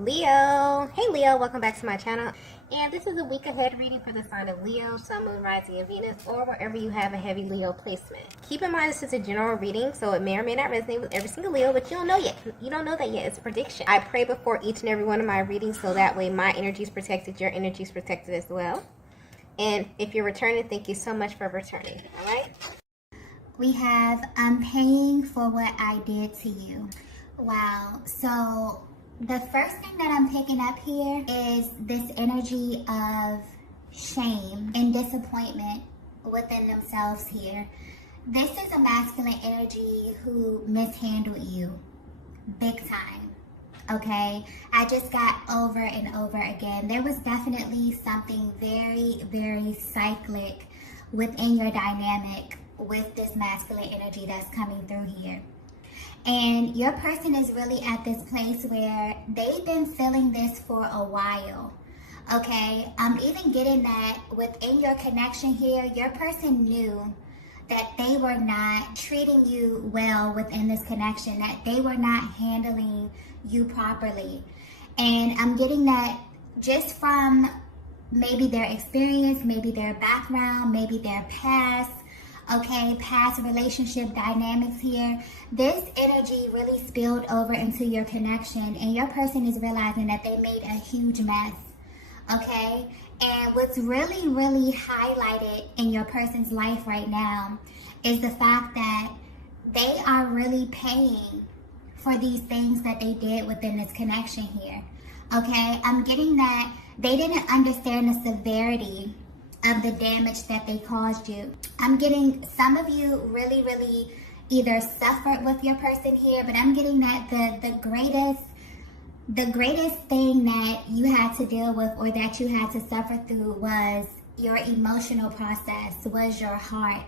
Leo. Hey Leo, welcome back to my channel. And this is a week ahead reading for the sign of Leo, Sun, Moon, Rising, and Venus, or wherever you have a heavy Leo placement. Keep in mind this is a general reading, so it may or may not resonate with every single Leo, but you don't know yet. You don't know that yet. It's a prediction. I pray before each and every one of my readings, so that way my energy is protected, your energy is protected as well. And if you're returning, thank you so much for returning. All right? We have, I'm paying for what I did to you. Wow. So the first thing that I'm picking up here is this energy of shame and disappointment within themselves here. This is a masculine energy who mishandled you big time. Okay, I just got over and over again. There was definitely something very, very cyclic within your dynamic with this masculine energy that's coming through here. And your person is really at this place where they've been feeling this for a while. Okay, I'm even getting that within your connection here, your person knew that they were not treating you well within this connection, that they were not handling you properly. And I'm getting that just from maybe their experience, maybe their background, maybe their past, okay, past relationship dynamics here. This energy really spilled over into your connection, and your person is realizing that they made a huge mess, okay? And what's really, really highlighted in your person's life right now is the fact that they are really paying for these things that they did within this connection here, okay? I'm getting that they didn't understand the severity of the damage that they caused you. I'm getting some of you really, really either suffered with your person here, but I'm getting that the greatest thing that you had to deal with or that you had to suffer through was your emotional process, was your heart,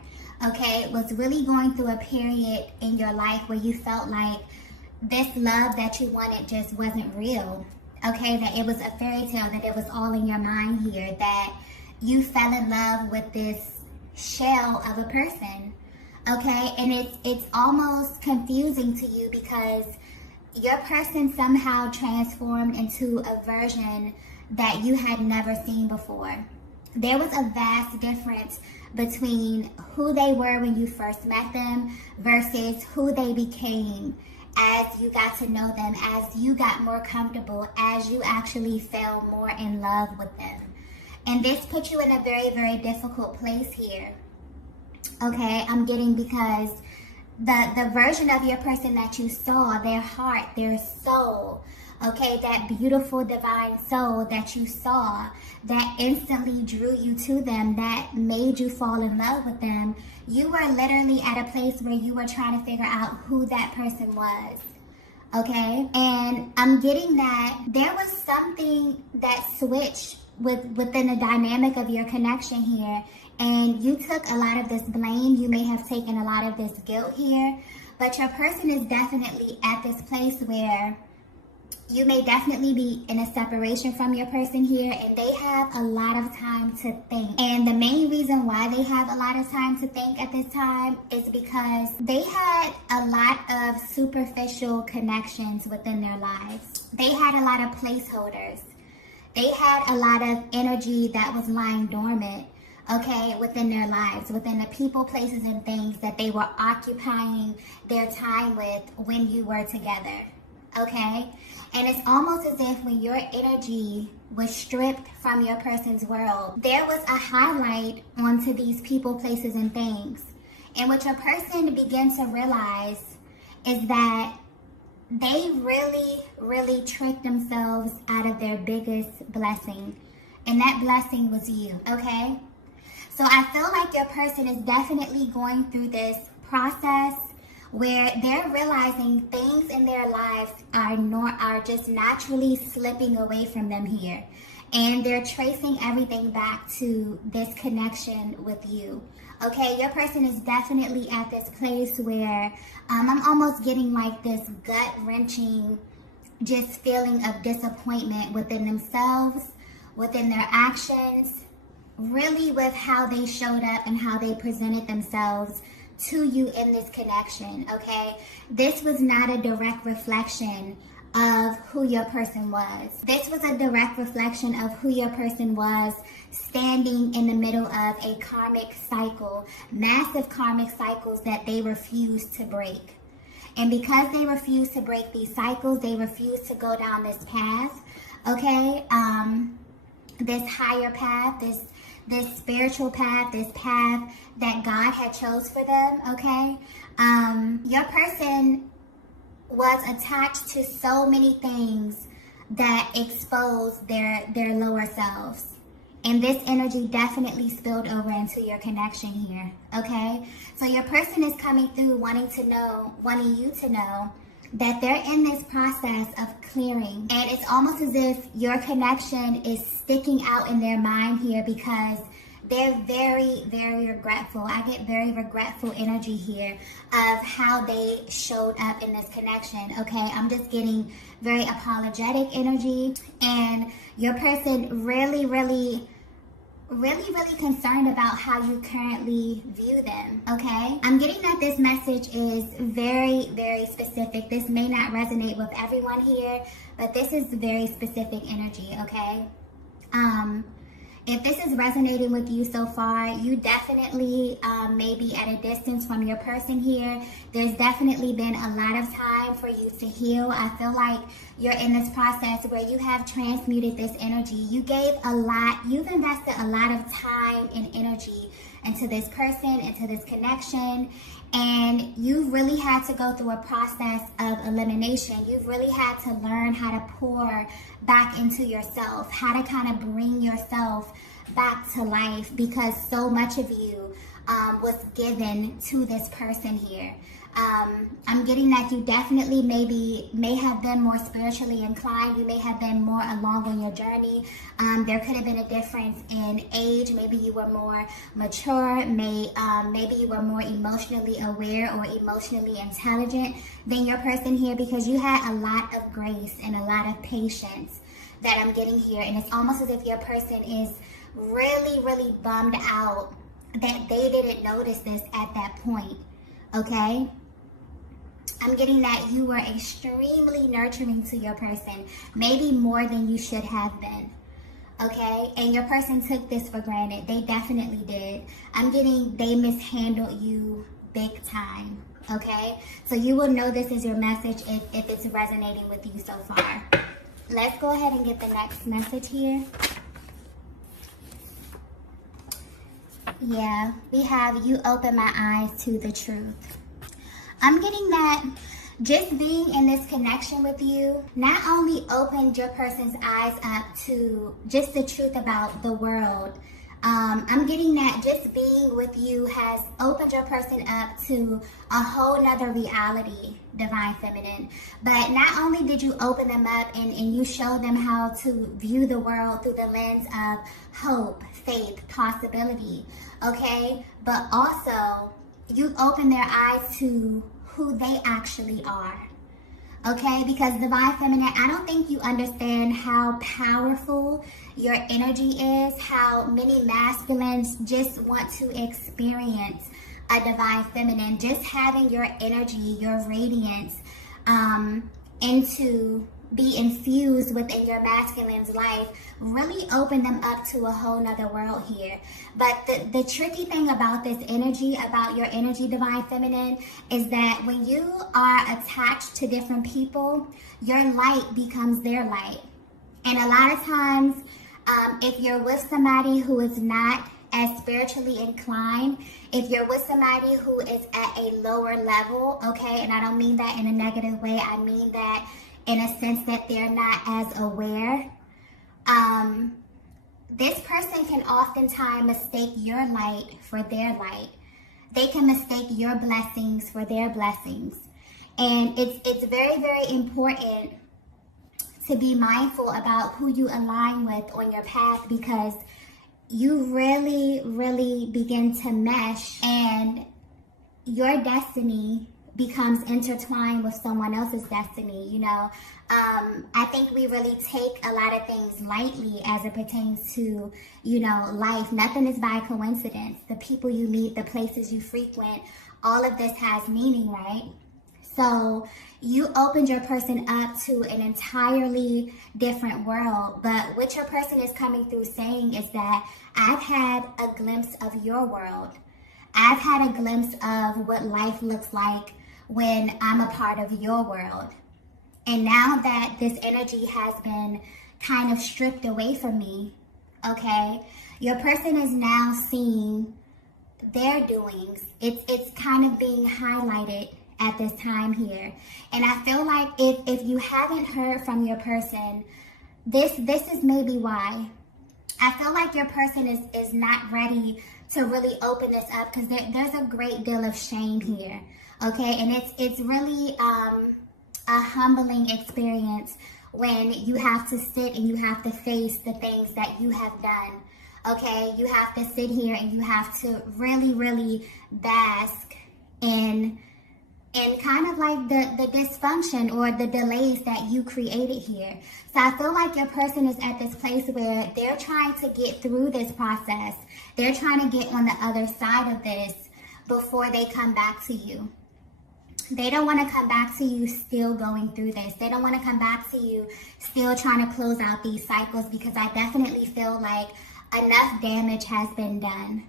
okay? It was really going through a period in your life where you felt like this love that you wanted just wasn't real, okay? That it was a fairy tale, that it was all in your mind here, that you fell in love with this shell of a person, okay? And it's almost confusing to you because your person somehow transformed into a version that you had never seen before. There was a vast difference between who they were when you first met them versus who they became as you got to know them, as you got more comfortable, as you actually fell more in love with them. And this puts you in a very, very difficult place here, okay? I'm getting because the version of your person that you saw, their heart, their soul, okay, that beautiful divine soul that you saw, that instantly drew you to them, that made you fall in love with them, you were literally at a place where you were trying to figure out who that person was, okay? And I'm getting that there was something that switched within the dynamic of your connection here, and you took a lot of this blame. You may have taken a lot of this guilt here, but your person is definitely at this place where you may definitely be in a separation from your person here, and they have a lot of time to think. And the main reason why they have a lot of time to think at this time is because they had a lot of superficial connections within their lives. They had a lot of placeholders. They had a lot of energy that was lying dormant, okay, within their lives, within the people, places, and things that they were occupying their time with when you were together, okay? And it's almost as if when your energy was stripped from your person's world, there was a highlight onto these people, places, and things. And what your person began to realize is that they really, really tricked themselves out of their biggest blessing. And that blessing was you, okay? So I feel like your person is definitely going through this process where they're realizing things in their lives are just naturally slipping away from them here. And they're tracing everything back to this connection with you. Okay, your person is definitely at this place where I'm almost getting like this gut-wrenching just feeling of disappointment within themselves, within their actions, really with how they showed up and how they presented themselves to you in this connection, okay? This was not a direct reflection of who your person was. This was a direct reflection of who your person was, standing in the middle of a karmic cycle, massive karmic cycles that they refused to break. And because they refused to break these cycles, they refused to go down this path, okay? This higher path, this spiritual path, this path that God had chose for them, okay? Your person was attached to so many things that exposed their lower selves. And this energy definitely spilled over into your connection here, okay? So your person is coming through wanting you to know that they're in this process of clearing. And it's almost as if your connection is sticking out in their mind here because they're very, very regretful. I get very regretful energy here of how they showed up in this connection, okay? I'm just getting very apologetic energy. And your person really concerned about how you currently view them, okay? I'm getting that this message is very, very specific. This may not resonate with everyone here, but this is very specific energy, okay? If this is resonating with you so far, you definitely may be at a distance from your person here. There's definitely been a lot of time for you to heal. I feel like you're in this process where you have transmuted this energy. You've invested a lot of time and energy into this person, into this connection, and you really had to go through a process of elimination. You've really had to learn how to pour back into yourself, how to kind of bring yourself back to life, because so much of you was given to this person here. I'm getting that you definitely may have been more spiritually inclined. You may have been more along on your journey. There could have been a difference in age. Maybe you were more mature. Maybe you were more emotionally aware or emotionally intelligent than your person here, because you had a lot of grace and a lot of patience that I'm getting here. And it's almost as if your person is really bummed out that they didn't notice this at that point, okay? I'm getting that you were extremely nurturing to your person, maybe more than you should have been, okay? And your person took this for granted. They definitely did. I'm getting they mishandled you big time, okay? So you will know this is your message if it's resonating with you so far. Let's go ahead and get the next message here. Yeah, we have you open my eyes to the truth. I'm getting that just being in this connection with you not only opened your person's eyes up to just the truth about the world. I'm getting that just being with you has opened your person up to a whole nother reality, Divine Feminine. But not only did you open them up and you show them how to view the world through the lens of hope, faith, possibility, okay? But also, you open their eyes to who they actually are, okay? Because Divine Feminine, I don't think you understand how powerful your energy is, how many masculines just want to experience a Divine Feminine. Just having your energy, your radiance, be infused within your masculine's life really open them up to a whole nother world here. But the tricky thing about this energy, about your energy, Divine Feminine, is that when you are attached to different people, your light becomes their light. And a lot of times, if you're with somebody who is not as spiritually inclined, if you're with somebody who is at a lower level, okay, and I don't mean that in a negative way, I mean that in a sense that they're not as aware, this person can oftentimes mistake your light for their light. They can mistake your blessings for their blessings. And it's very, very important to be mindful about who you align with on your path, because you really begin to mesh and your destiny becomes intertwined with someone else's destiny, you know. I think we really take a lot of things lightly as it pertains to, you know, life. Nothing is by coincidence. The people you meet, the places you frequent, all of this has meaning, right? So you opened your person up to an entirely different world. But what your person is coming through saying is that I've had a glimpse of your world. I've had a glimpse of what life looks like when I'm a part of your world. And now that this energy has been kind of stripped away from me, okay, your person is now seeing their doings. It's kind of being highlighted at this time here. And I feel like if you haven't heard from your person, this is maybe why. I feel like your person is not ready to really open this up, because there's a great deal of shame here, okay? And it's really a humbling experience when you have to sit and you have to face the things that you have done, okay? You have to sit here and you have to really, really bask in kind of like the dysfunction or the delays that you created here. So I feel like your person is at this place where they're trying to get through this process. They're trying to get on the other side of this before they come back to you. They don't want to come back to you still going through this. They don't want to come back to you still trying to close out these cycles, because I definitely feel like enough damage has been done,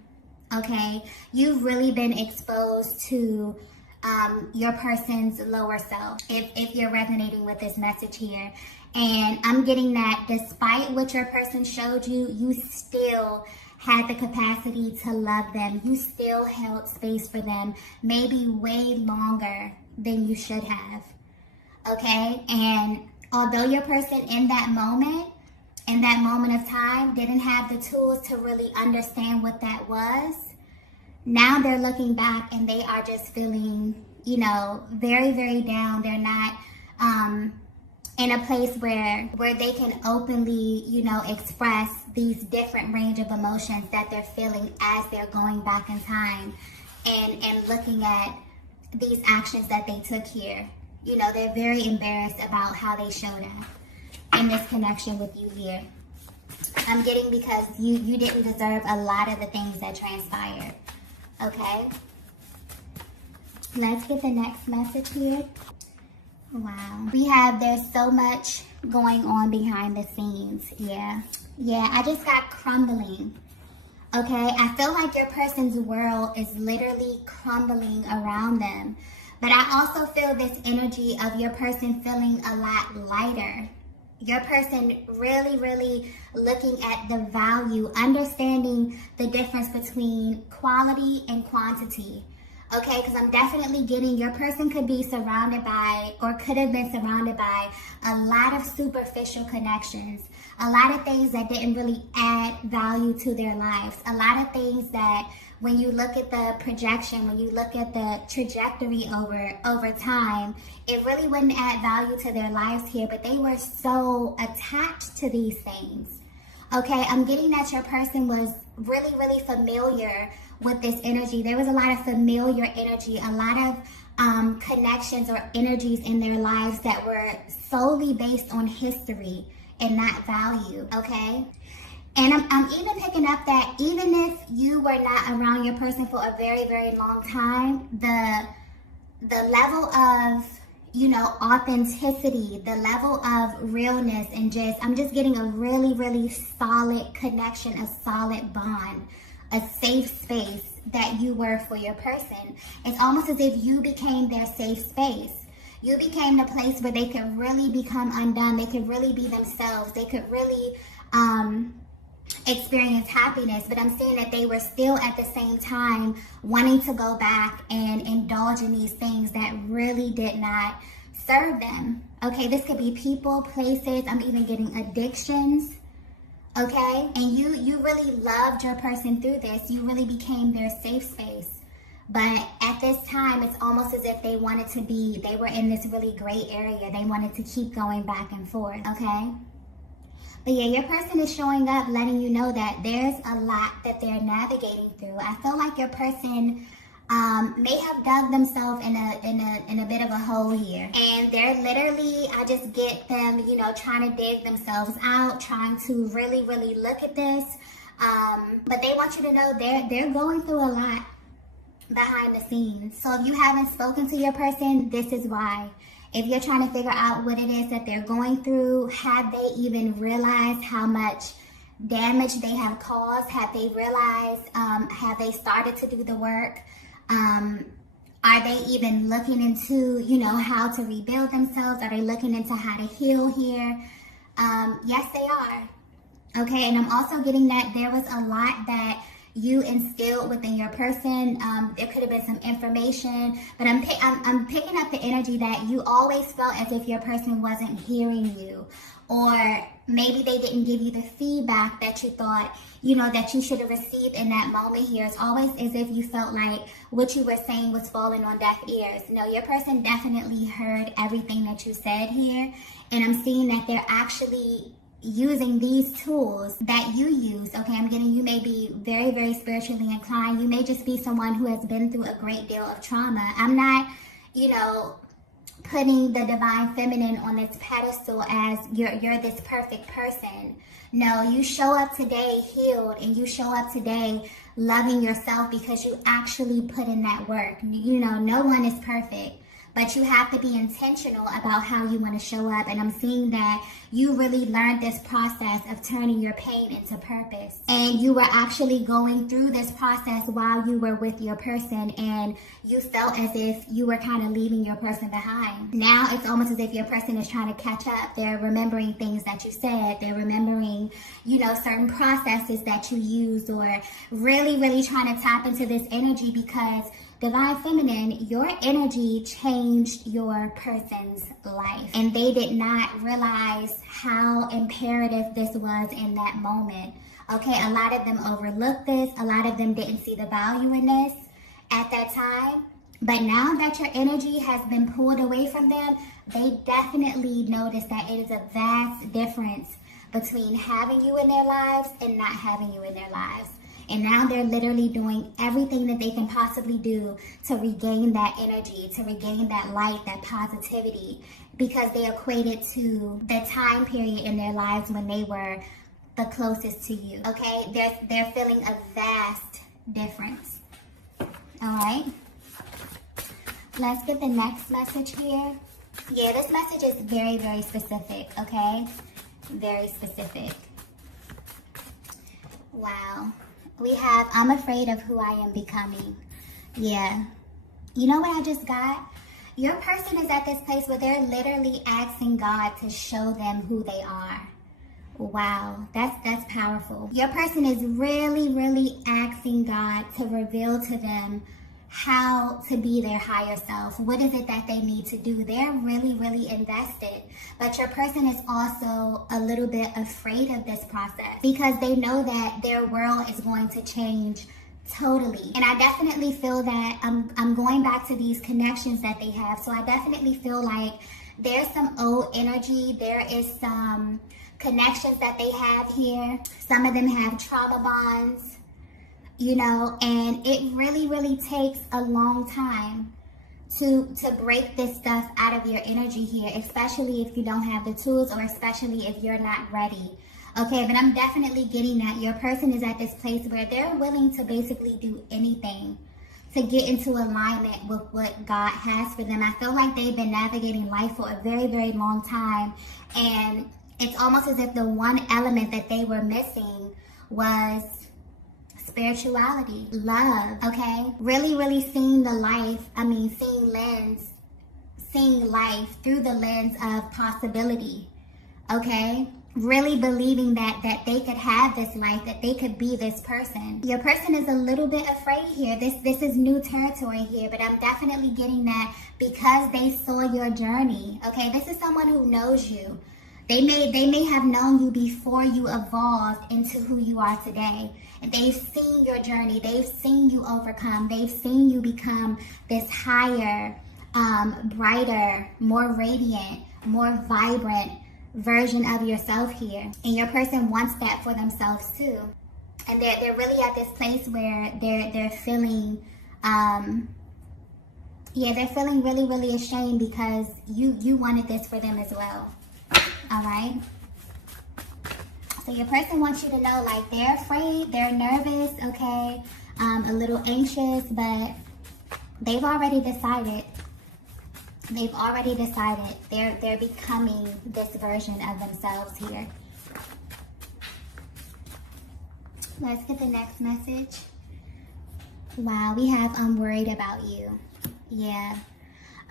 okay? You've really been exposed to your person's lower self, if you're resonating with this message here. And I'm getting that despite what your person showed you, you still had the capacity to love them. You still held space for them, maybe way longer than you should have, okay? And although your person in that moment of time, didn't have the tools to really understand what that was, now they're looking back and they are just feeling, you know, very, very down. They're not in a place where they can openly, you know, express these different range of emotions that they're feeling as they're going back in time and looking at these actions that they took here. You know, they're very embarrassed about how they showed up in this connection with you here. I'm getting because you didn't deserve a lot of the things that transpired. Okay, let's get the next message here. Wow, we have, there's so much going on behind the scenes. Yeah, I just got crumbling. Okay, I feel like your person's world is literally crumbling around them. But I also feel this energy of your person feeling a lot lighter. Your person really, really looking at the value, understanding the difference between quality and quantity. Okay, because I'm definitely getting your person could be surrounded by, or could have been surrounded by, a lot of superficial connections. A lot of things that didn't really add value to their lives. A lot of things that when you look at the projection, when you look at the trajectory over time, it really wouldn't add value to their lives here, but they were so attached to these things. Okay, I'm getting that your person was really, really familiar with this energy. There was a lot of familiar energy, a lot of connections or energies in their lives that were solely based on history and not value, okay? And I'm even picking up that even if you were not around your person for a very, very long time, the level of, you know, authenticity, the level of realness, and I'm just getting a really, really solid connection, a solid bond, a safe space that you were for your person. It's almost as if you became their safe space. You became the place where they could really become undone. They could really be themselves. They could really experience happiness. But I'm seeing that they were still at the same time wanting to go back and indulge in these things that really did not serve them. Okay, this could be people, places. I'm even getting addictions. Okay, and you really loved your person through this. You really became their safe space. But at this time, it's almost as if they were in this really gray area. They wanted to keep going back and forth, okay? But yeah, your person is showing up, letting you know that there's a lot that they're navigating through. I feel like your person may have dug themselves in a bit of a hole here. And they're literally, I just get them, you know, trying to dig themselves out, trying to really, really look at this. But they want you to know they're going through a lot. behind the scenes. So if you haven't spoken to your person, this is why. If you're trying to figure out what it is that they're going through, have they even realized how much damage they have caused? Have they realized, have they started to do the work? Are they even looking into, how to rebuild themselves? Are they looking into how to heal here? Yes, they are. Okay, and I'm also getting that there was a lot that you instilled within your person. There could have been some information, but I'm picking up the energy that you always felt as if your person wasn't hearing you, or maybe they didn't give you the feedback that you thought, that you should have received in that moment here. It's always as if you felt like what you were saying was falling on deaf ears. No, your person definitely heard everything that you said here, and I'm seeing that they're actually using these tools that you use. Okay, I'm getting you may be very, very spiritually inclined. You may just be someone who has been through a great deal of trauma. I'm not, putting the divine feminine on this pedestal as you're this perfect person. No, you show up today healed, and you show up today loving yourself because you actually put in that work. No one is perfect, but you have to be intentional about how you want to show up. And I'm seeing that you really learned this process of turning your pain into purpose. And you were actually going through this process while you were with your person, and you felt as if you were kind of leaving your person behind. Now it's almost as if your person is trying to catch up. They're remembering things that you said. They're remembering, certain processes that you used, or really, really trying to tap into this energy because Divine Feminine, your energy changed your person's life, and they did not realize how imperative this was in that moment. Okay, a lot of them overlooked this. A lot of them didn't see the value in this at that time. But now that your energy has been pulled away from them, they definitely notice that it is a vast difference between having you in their lives and not having you in their lives. And now they're literally doing everything that they can possibly do to regain that energy, to regain that light, that positivity, because they equate it to the time period in their lives when they were the closest to you. Okay, they're feeling a vast difference. All right, let's get the next message here. Yeah, this message is very, very specific. Okay, very specific. Wow. We have, I'm afraid of who I am becoming. Yeah. You know what I just got? Your person is at this place where they're literally asking God to show them who they are. Wow, that's powerful. Your person is really, really asking God to reveal to them how to be their higher self. What is it that they need to do? They're really, really invested. But your person is also a little bit afraid of this process because they know that their world is going to change totally. And I definitely feel that I'm going back to these connections that they have. So I definitely feel like there's some old energy. There is some connections that they have here. Some of them have trauma bonds. And it really, really takes a long time to break this stuff out of your energy here, especially if you don't have the tools, or especially if you're not ready. Okay, but I'm definitely getting that your person is at this place where they're willing to basically do anything to get into alignment with what God has for them. I feel like they've been navigating life for a very, very long time, and it's almost as if the one element that they were missing was spirituality, love. Okay, really, really seeing life through the lens of possibility. Okay, really believing that they could have this life, that they could be this person. Your person is a little bit afraid here. This is new territory here, but I'm definitely getting that because they saw your journey. Okay, this is someone who knows you. They may have known you before you evolved into who you are today. And they've seen your journey. They've seen you overcome. They've seen you become this higher, brighter, more radiant, more vibrant version of yourself here. And your person wants that for themselves too. And they're really at this place where they're feeling they're feeling really, really ashamed because you wanted this for them as well. All right. So your person wants you to know, like, they're afraid, they're nervous, okay, a little anxious, but They've already decided. They've already decided. They're becoming this version of themselves here. Let's get the next message. Wow, we have I'm worried about you. Yeah.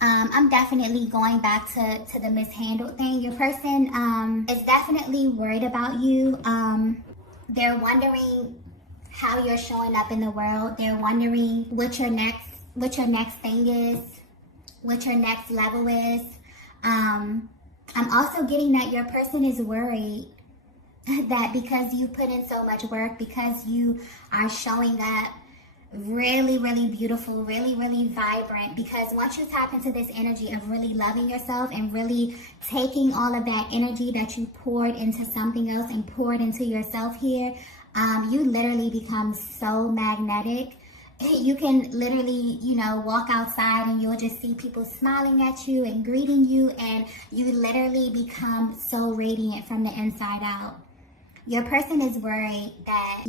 I'm definitely going back to the mishandled thing. Your person is definitely worried about you. They're wondering how you're showing up in the world. They're wondering what your next thing is, what your next level is. I'm also getting that your person is worried that because you put in so much work, because you are showing up really, really beautiful, really, really vibrant, because once you tap into this energy of really loving yourself and really taking all of that energy that you poured into something else and poured into yourself here, you literally become so magnetic. You can literally, walk outside and you'll just see people smiling at you and greeting you, and you literally become so radiant from the inside out. Your person is worried that,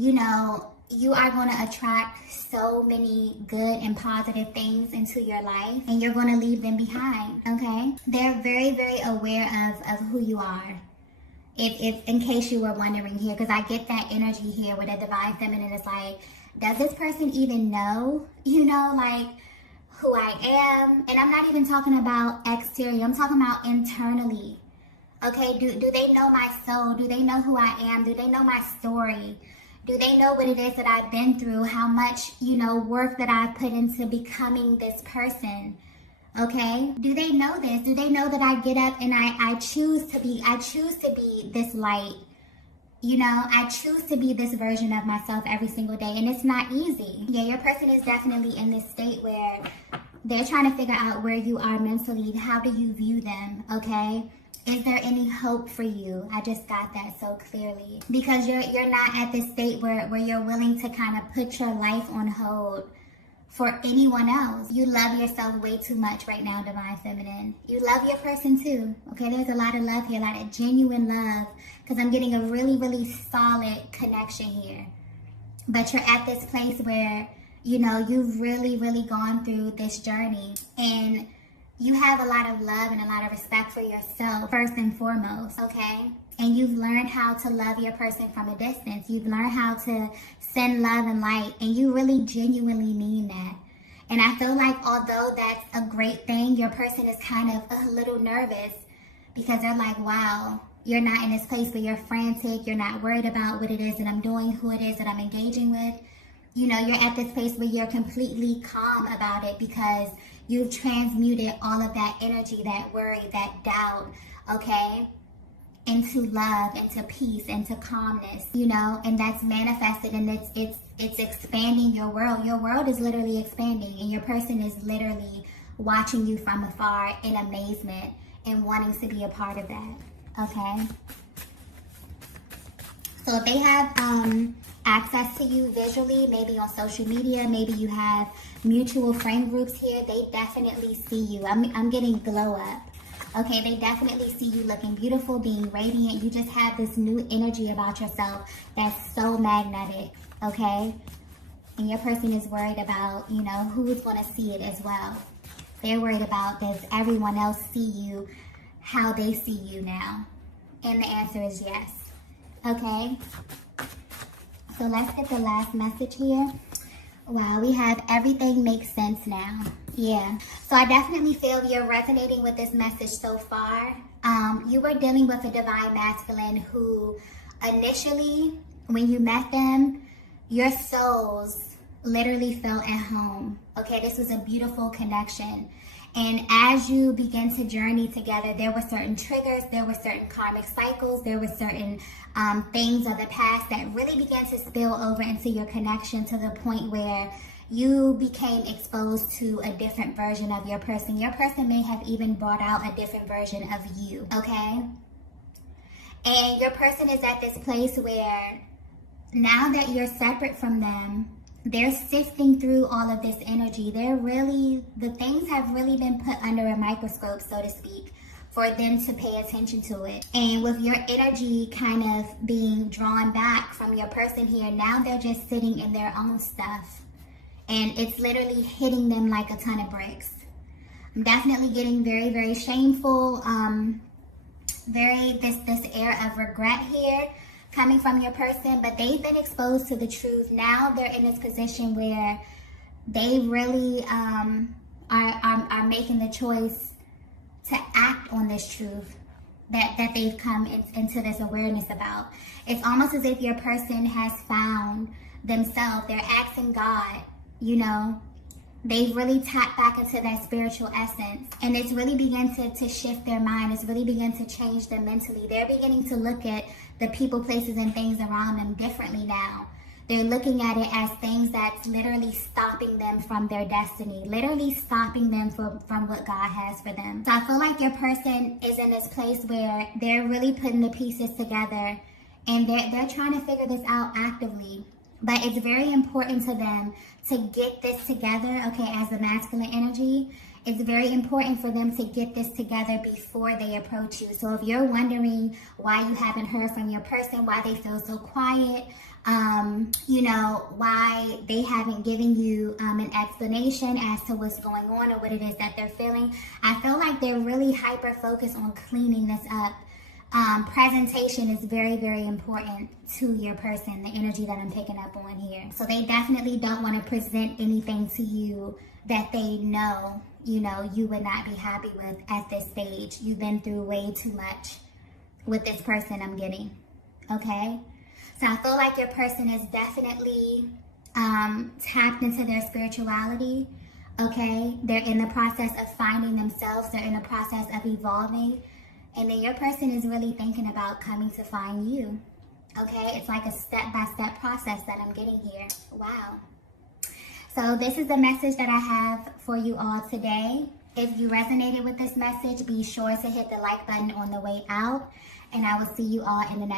you are going to attract so many good and positive things into your life, and you're going to leave them behind, okay? They're very, very aware of who you are. If in case you were wondering here, because I get that energy here with a divine feminine. It's like, does this person even know, who I am? And I'm not even talking about exterior. I'm talking about internally. Okay, do they know my soul? Do they know who I am? Do they know my story? Do they know what it is that I've been through? How much, work that I've put into becoming this person? Okay? Do they know this? Do they know that I get up and I choose to be this light? I choose to be this version of myself every single day, and it's not easy. Yeah, your person is definitely in this state where they're trying to figure out where you are mentally. How do you view them? Okay? Is there any hope for you? I just got that so clearly. Because you're not at this state where you're willing to kind of put your life on hold for anyone else. You love yourself way too much right now, Divine Feminine. You love your person too. Okay, there's a lot of love here, a lot of genuine love. Because I'm getting a really, really solid connection here. But you're at this place where, you've really, really gone through this journey. And you have a lot of love and a lot of respect for yourself, first and foremost, okay? And you've learned how to love your person from a distance. You've learned how to send love and light, and you really genuinely mean that. And I feel like although that's a great thing, your person is kind of a little nervous because they're like, wow, you're not in this place where you're frantic. You're not worried about what it is that I'm doing, who it is that I'm engaging with. You're at this place where you're completely calm about it because you've transmuted all of that energy, that worry, that doubt, okay, into love, into peace, into calmness, and that's manifested, and it's expanding your world. Your world is literally expanding, and your person is literally watching you from afar in amazement and wanting to be a part of that, okay? So if they have access to you visually, maybe on social media, maybe you have mutual friend groups here, they definitely see you. I'm getting glow up. Okay, they definitely see you looking beautiful, being radiant. You just have this new energy about yourself that's so magnetic, okay? And your person is worried about, who's going to see it as well. They're worried about, does everyone else see you how they see you now? And the answer is yes. Okay? So let's get the last message here. Wow, we have everything makes sense now. Yeah. So I definitely feel you're resonating with this message so far. You were dealing with a divine masculine who initially, when you met them, your souls literally felt at home. Okay, this was a beautiful connection. And as you begin to journey together, there were certain triggers, there were certain karmic cycles, there were certain things of the past that really began to spill over into your connection to the point where you became exposed to a different version of your person. Your person may have even brought out a different version of you, okay? And your person is at this place where now that you're separate from them, they're sifting through all of this energy. The things have really been put under a microscope, so to speak, for them to pay attention to it. And with your energy kind of being drawn back from your person here, now they're just sitting in their own stuff. and it's literally hitting them like a ton of bricks. I'm definitely getting very, very shameful, this air of regret here coming from your person, but they've been exposed to the truth. Now they're in this position where they really are making the choice to act on this truth that they've come into this awareness about. It's almost as if your person has found themselves. They're asking God, you know, they've really tapped back into that spiritual essence, and it's really begun to shift their mind. It's really begun to change them mentally. They're beginning to look at the people, places, and things around them differently now. They're looking at it as things that's literally stopping them from their destiny, literally stopping them from what God has for them. So I feel like your person is in this place where they're really putting the pieces together, and they're trying to figure this out actively. But it's very important to them to get this together, okay, as the masculine energy. It's very important for them to get this together before they approach you. So if you're wondering why you haven't heard from your person, why they feel so quiet, you know, why they haven't given you an explanation as to what's going on or what it is that they're feeling, I feel like they're really hyper focused on cleaning this up. Presentation is very, very important to your person, the energy that I'm picking up on here. So they definitely don't want to present anything to you that they know, you know, you would not be happy with at this stage. You've been through way too much with this person, I'm getting, okay? So I feel like your person is definitely tapped into their spirituality, okay? They're in the process of finding themselves. They're in the process of evolving. And then your person is really thinking about coming to find you, okay? It's like a step-by-step process that I'm getting here. Wow. So this is the message that I have for you all today. If you resonated with this message, be sure to hit the like button on the way out. And I will see you all in the next